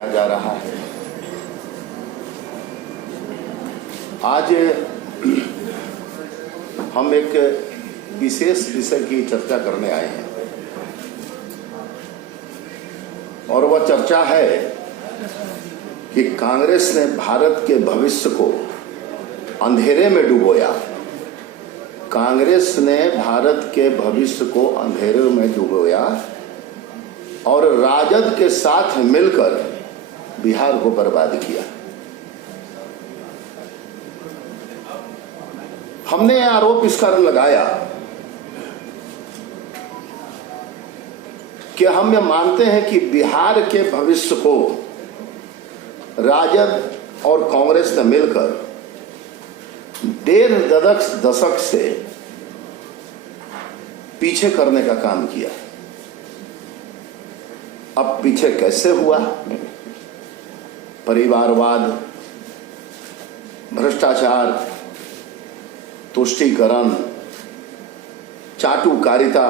जा रहा है। आज हम एक विशेष विषय की चर्चा करने आए हैं और वह चर्चा है कि कांग्रेस ने भारत के भविष्य को अंधेरे में डुबोया। कांग्रेस ने भारत के भविष्य को अंधेरे में डुबोया और राजद के साथ मिलकर बिहार को बर्बाद किया। हमने आरोप इस कारण लगाया कि हम ये मानते हैं कि बिहार के भविष्य को राजद और कांग्रेस ने मिलकर 1.5 दशक से पीछे करने का काम किया। अब पीछे कैसे हुआ? परिवारवाद, भ्रष्टाचार, तुष्टीकरण, चाटुकारिता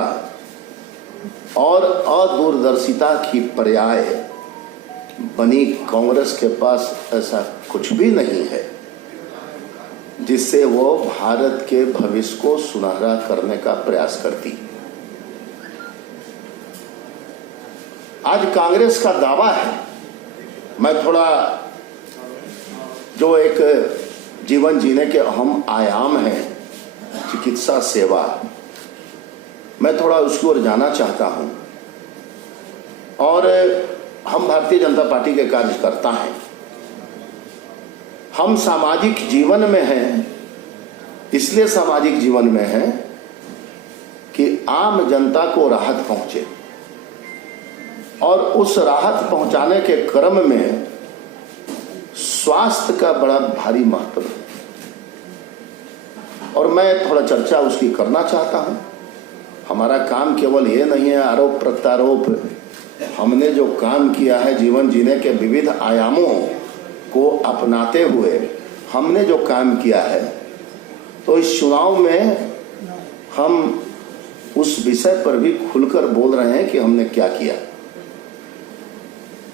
और अदूरदर्शिता की पर्याय बनी कांग्रेस के पास ऐसा कुछ भी नहीं है जिससे वो भारत के भविष्य को सुनहरा करने का प्रयास करती। आज कांग्रेस का दावा है, मैं थोड़ा जो एक जीवन जीने के अहम आयाम हैं, चिकित्सा सेवा, मैं थोड़ा उसकी ओर जाना चाहता हूं। और हम भारतीय जनता पार्टी के कार्यकर्ता हैं, हम सामाजिक जीवन में हैं। इसलिए सामाजिक जीवन में हैं कि आम जनता को राहत पहुंचे और उस राहत पहुंचाने के क्रम में स्वास्थ्य का बड़ा भारी महत्व है और मैं थोड़ा चर्चा उसकी करना चाहता हूं। हमारा काम केवल ये नहीं है आरोप प्रत्यारोप। हमने जो काम किया है जीवन जीने के विविध आयामों को अपनाते हुए हमने जो काम किया है, तो इस चुनाव में हम उस विषय पर भी खुलकर बोल रहे हैं कि हमने क्या किया।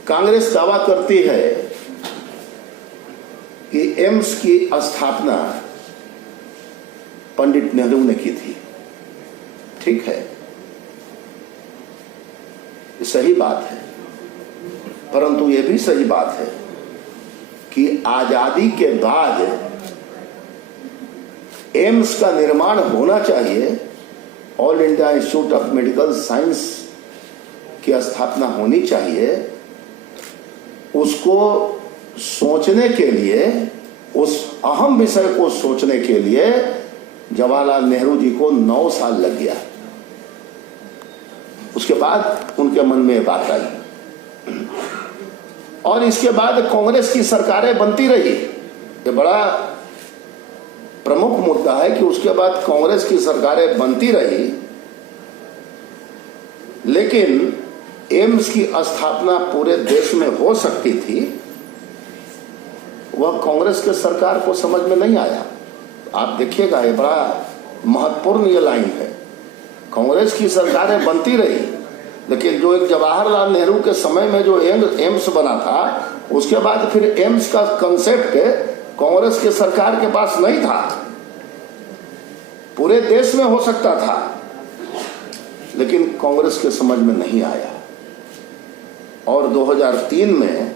कांग्रेस दावा करती है कि एम्स की स्थापना पंडित नेहरू ने की थी। ठीक है, सही बात है, परंतु यह भी सही बात है कि आजादी के बाद एम्स का निर्माण होना चाहिए, all India institute of medical science की स्थापना होनी चाहिए। उसको सोचने के लिए, उस अहम विषय को सोचने के लिए जवाहरलाल नेहरू जी को 9 साल लग गया। उसके बाद उनके मन में बात आई और इसके बाद कांग्रेस की सरकारें बनती रही। ये बड़ा प्रमुख मुद्दा है कि उसके बाद कांग्रेस की सरकारें बनती रही, लेकिन एम्स की स्थापना पूरे देश में हो सकती थी, वह कांग्रेस के सरकार को समझ में नहीं आया। आप देखिएगा, ये बड़ा महत्वपूर्ण ये लाइन है। कांग्रेस की सरकारें बनती रही, लेकिन जो एक जवाहरलाल नेहरू के समय में जो एम्स बना था, उसके बाद फिर एम्स का कंसेप्ट कांग्रेस के सरकार के पास नहीं था। पूरे देश में हो सकता था, लेकिन कांग्रेस के समझ में नहीं आया और 2003 में